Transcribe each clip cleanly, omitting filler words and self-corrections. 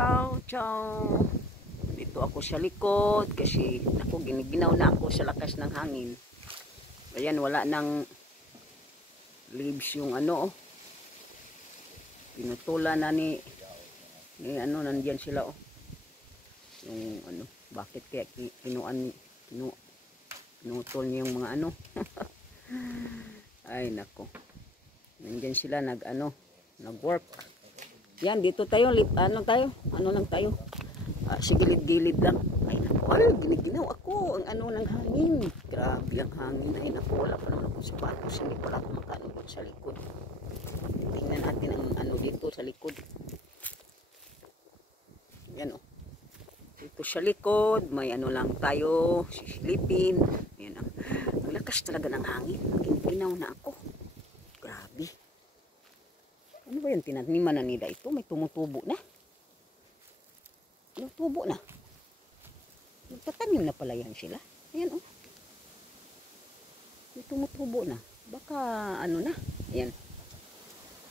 Ciao, ciao. Dito ako sa likod kasi ako giniginaw na ako sa lakas ng hangin. Ayan, wala nang leaves yung ano, oh. Pinutulan na ni ano, nandiyan sila, oh. Yung ano, bakit kaya pinutol niya yung mga ano. Ay, nako. Nandiyan sila nag-work. Yan, dito tayo, ano lang tayo. Sa gilid-gilid lang. Ay, naku, giniginaw ako. Ang ano ng hangin. Grabe ang hangin. Ay, naku, wala pa naman akong sapatos. Hindi pala ako makano dito sa likod. Tingnan natin ang ano dito sa likod. Yan, oh. Dito sa likod, may ano lang tayo, sisilipin. Yan, oh. Ang lakas talaga ng hangin. Giniginaw na ako. Grabe. Ano ba yung tinaniman na nila ito? May tumutubo na. Tumutubo na. Nagtatanim na pala yan sila. Ayan, oh. May tumutubo na. Baka ano na. Ayan.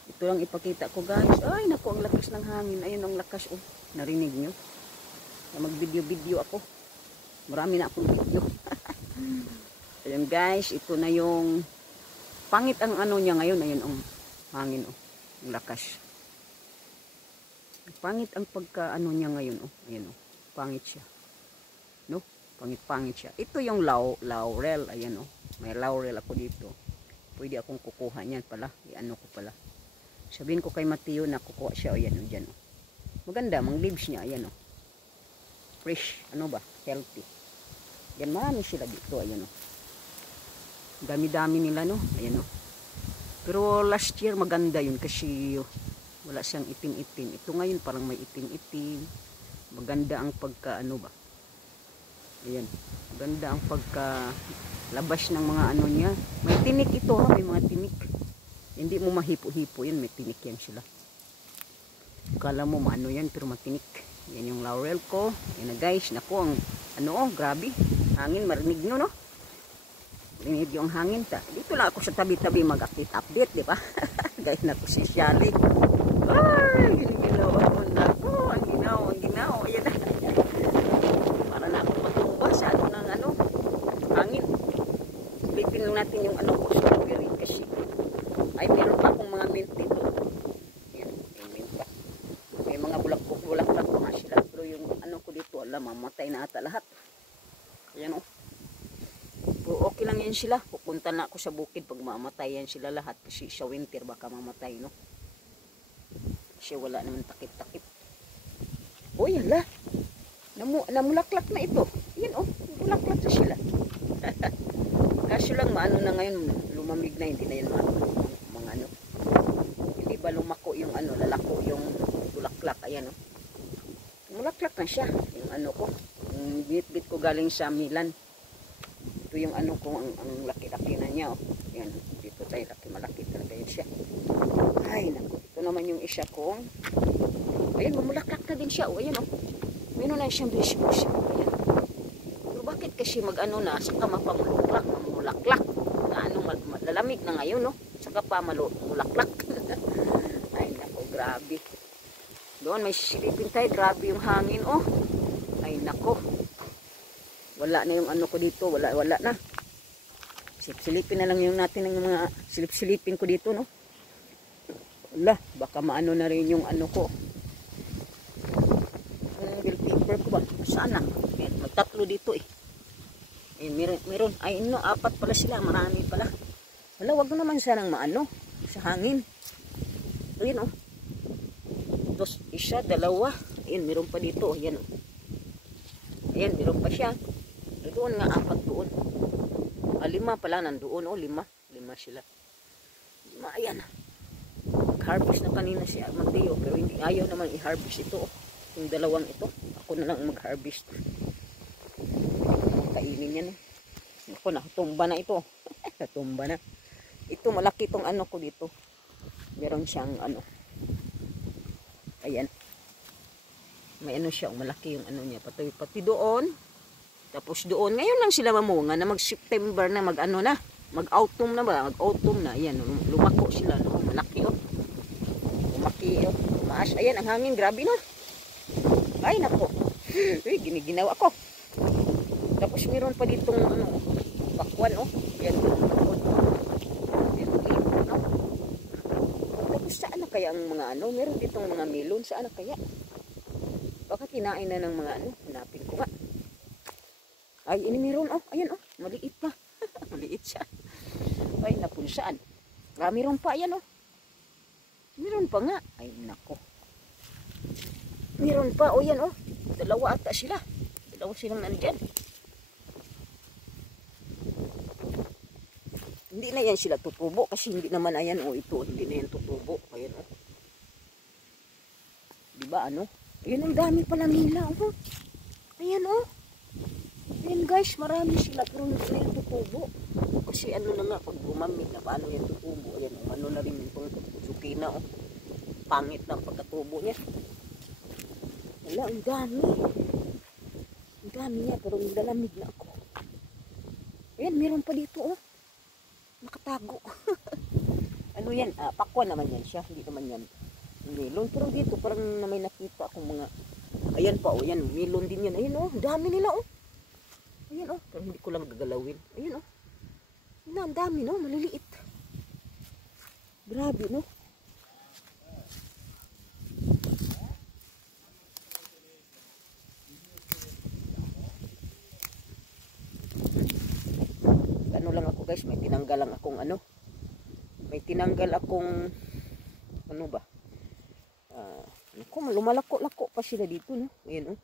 Ito lang ipakita ko, guys. Ay, naku, ang lakas ng hangin. Ayan, ang lakas, oh. Narinig nyo? Mag-video-video ako. Marami na akong video. Ayan, guys. Ito na yung pangit ang ano niya ngayon. Ayan, ang hangin, oh. Ang lakas. Pangit ang pagka ano niya ngayon, oh. Ayan, oh. Pangit siya. No? Pangit siya. Ito yung laurel. Ayan, oh. May laurel ako dito. Pwede akong kukuha niyan pala. I-ano ko pala. Sabihin ko kay Mateo na kukuha siya. Ayan, oh. Diyan, oh. Maganda. Mang leaves niya. Ayan, oh. Fresh. Ano ba? Healthy. Yan, marami sila dito. Ayan, oh. Dami-dami nila, no? Ayan, oh. Pero last year maganda yun kasi wala siyang itim-itim. Ito ngayon parang may itim-itim. Maganda ang pagka ano ba. Ayan. Maganda ang pagka labas ng mga ano niya. May tinik ito, ha. May mga tinik. Hindi mo mahipo-hipo yan. May tinik yan sila. Kala mo maano yan pero matinik. Yan yung laurel ko. Yan na, guys. Naku, ang ano, oh, grabe. Hangin, marinig nyo, no? Rinig yung hangin ta. Dito lang ako sa tabi-tabi mag-update, di ba? Guys, na ko si Shally. Ay, giniginaw ako na ako. Ang ginaw. Ayan na. Para na ako matumba sa ano ng ano, hangin. Silipin lang natin yung ano ko, strawberry kasi. Ay, meron pa akong mga mint dito. Ayan, may mint pa. May mga bulak-bulak pa nga sila. Pero yung ano ko dito, alam, mamatay na ata lahat. Ayan, oh. Okay lang yan sila. Pupunta na ako sa bukid pag mamatay yan sila lahat. Kasi sa winter baka mamatay, no? Kasi wala naman takip-takip. O, yan la. Namulaklak na ito. Yan, oh. Mulaklak na sila. Kaso lang, maano na ngayon, lumamig na, hindi na yan mga ano. Hindi ba lumako yung ano, lalako yung bulaklak. Ayan, oh. Mulaklak na siya. Yung ano ko. Yung bit ko galing sa Milan. Ito yung ano ko, ang laki-laki na niya, oh. Yan, dito tayo, malaki talaga yun siya. Ay, naku. Ito naman yung isa kong, ayan, mamulaklak na din siya, oh. Ayan, oh. Meron na siyang bush-bush. Ayan. Pero bakit kasi mag-ano na, saka mamulaklak. Na ano, malalamig na ngayon, no? Saka pa mamulaklak. Ay, naku, grabe. Doon, may silipin tayo, grabe yung hangin, oh. Ay, naku. Wala na yung ano ko dito, wala na. Silipin na lang yung natin ng mga silip-silipin ko dito, no? Wala, baka maano na rin yung ano ko. Yung bill paper ko ba? Saan na? May tatlo dito, eh. Meron. Ay, no, 4 pala sila, marami pala. Wala, wag naman sanang maano sa hangin. Ayun, oh. Tapos, 1, 2. Ayun, meron pa dito. Ayan, oh. Ayan, meron pa siya. Doon nga, 4 doon. 5 pala nandoon. O, 5 sila. 5, ayan. Mag-harvest na kanina si Mateo. Pero hindi, ayaw naman i-harvest ito. Yung 2 ito. Ako na lang mag-harvest. Kainin yan. Ako na, tumba na ito. Tumba na. Ito, malaki itong ano ko dito. Meron siyang ano. Ayan. May ano siya, malaki yung ano niya. Pati doon. Tapos doon, ngayon lang sila mamunga na mag-September na, mag-ano na, mag-autumn na ba? Mag-autumn na, ayan, lumako sila, no? Malaki, oh. Lumaki, oh. Maas, ayan, ang hangin, grabe na. Ay, nako. Uy, giniginawa ko. Tapos meron pa ditong ano, bakwan, oh. Yan, bakwan. Yan, limon, no? Tapos saan na kaya ang mga ano? Meron ditong mga melon. Saan na kaya? Baka kinain na ng mga ano. Hanapin ko nga. Ay, ini meron, oh. Ayan, oh. Maliit pa. Maliit siya. Ay, napunsaan. Meron pa, ayan, oh. Meron pa nga. Ay, nako. Meron pa, oh, yan, oh. Dalawa ata sila. Dalawa silang nandyan. Hindi na yan sila tutubo kasi hindi naman ayan, oh, ito. Hindi na yan tutubo. Ayan, oh. Diba, ano? Ayan, ang dami pala nila, oh. Ayan, oh. Ayan, guys, marami sila. Pero hindi na yan tutubo. Kasi ano na nga, pag bumamit na paano yan tutubo. Ayan, oh, ano na rin itong sukina, oh. Pangit ng pagkatubo niya. Wala, ang dami. Ang dami niya, pero nilalamig na ako. Ayan, meron pa dito, oh. Nakatago. Ano yan? Pakwan naman yan siya. Hindi naman yan melon. Pero dito, parang na may nakita akong mga... Ayan pa, oh. Ayan, melon din yan. Ayan, oh. Ang dami nila, oh. Ayan, oh. Pero hindi ko lang gagalawin. Ayan, oh. Ayan, ang dami, no? Maliliit. Grabe, no? Ano lang ako, guys, may tinanggal lang akong ano. May tinanggal akong ano ba? Lumalako-lako pa sila dito, no? Ayan, oh.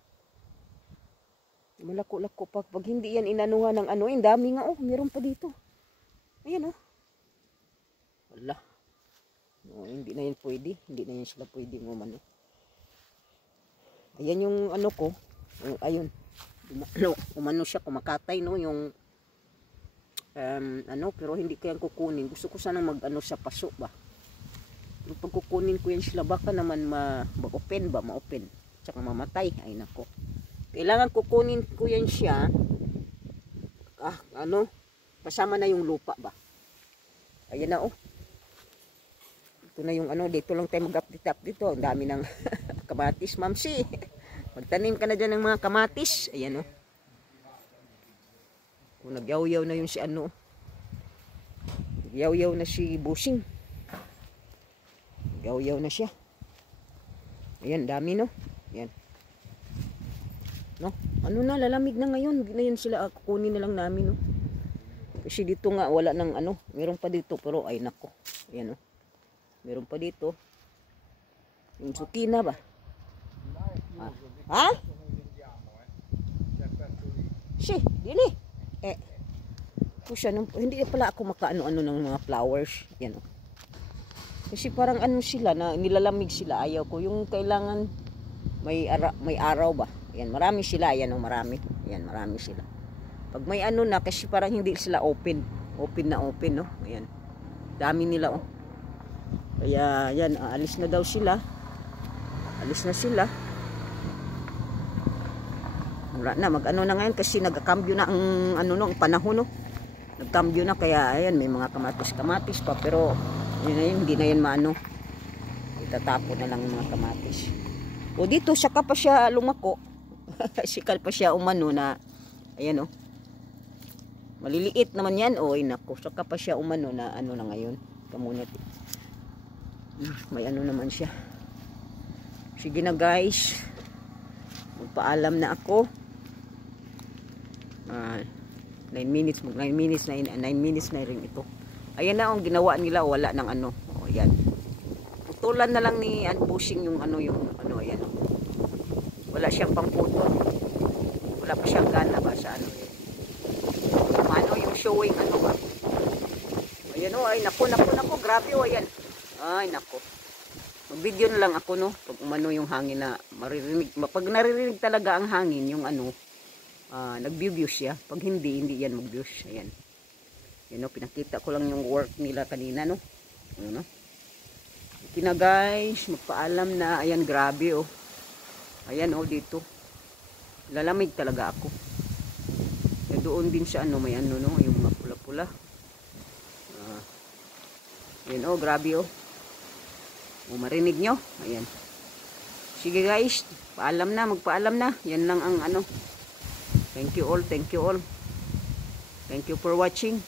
Lumalako-lako pa. Pag hindi yan inanuhan ng ano, yung dami nga, oh. Meron pa dito. Ayan, oh. Wala. No, hindi na yan pwede. Hindi na yan sila pwede umano. Ayan yung ano ko. Ayun. Umano siya, kumakatay, no? Yung ano, pero hindi ko yan kukunin. Gusto ko sanang mag-ano sa paso ba. Pero pag kukunin ko yan sila, baka naman ma-open ba, ma-open. Tsaka mamatay. Ay, nako. Kailangan kukunin ko yan siya. Ano, kasama na yung lupa ba. Ayan na, oh. Ito na yung ano, dito lang tayo mag-update dito. Ang dami ng kamatis, mamsi. Magtanim ka na dyan ng mga kamatis. Ayan, oh. Kung nagyaw-yaw na yung si ano. Nagyaw-yaw na si Busing. Nagyaw-yaw na siya. Ayan, dami, no? Ayan. No? Ano na, lalamig na ngayon. Hindi na yun sila, kukunin na lang namin, no? Kasi dito nga, wala nang ano. Meron pa dito, pero ay nako. Ayan, no? Meron pa dito. Yung sukina ba? Ha? Si, dili. Kusya, hindi pala ako makaano-ano ng mga flowers. Yan, oh. Kasi parang ano sila, na nilalamig sila. Ayaw ko. Yung kailangan may araw ba. Yan, marami sila. Yan, oh, marami. Yan, marami sila. Pag may ano na, kasi parang hindi sila open. Open na open, no? Ayan. Dami nila, oh. Kaya, yan, alis na daw sila. Alis na sila. Wala na, mag-ano na ngayon kasi nagkambyo na ang ano no, ang panahon, no. Nagkambyo na, kaya ayan, may mga kamatis pa, pero yun na yun, hindi na yan maano. Itatapon na lang yung mga kamatis. O dito, saka pa siya lumako. Sikal pa siya umano na, ayan, oh. Maliliit naman yan, o, inako. Saka pa siya umano na ano na ngayon. Kamunat. May ano naman siya. Sige na, guys. Magpaalam na ako. 9 minutes, 9 minutes na rin ito. Ayan na ang ginawa nila, wala nang ano. O, yan. Putulan na lang ni Busing yung ano, ayan. Wala siyang pamputo. Wala pa siyang gana ba sa ano yun. Ano yung showing, ano ba. Ayan, o, ay, naku, grabe, o, ayan. Ay, naku. Mag-video na lang ako, no. Pag umano yung hangin na maririnig. Pag naririnig talaga ang hangin, yung ano, nag-views siya. Pag hindi yan mag-views. Ayan. Yan, no, pinakita ko lang yung work nila kanina, no. Ano, no. Okay na, guys. Magpaalam na. Ayan, grabe, oh. Ayan, oh, dito. Lalamig talaga ako. Yan, doon din siya, ano, may ano, no, yung mga pula-pula. Ayan, oh, grabe, oh. O, marinig nyo. Ayan. Sige guys, paalam na, magpaalam na. Yan lang ang ano. Thank you all, thank you all. Thank you for watching.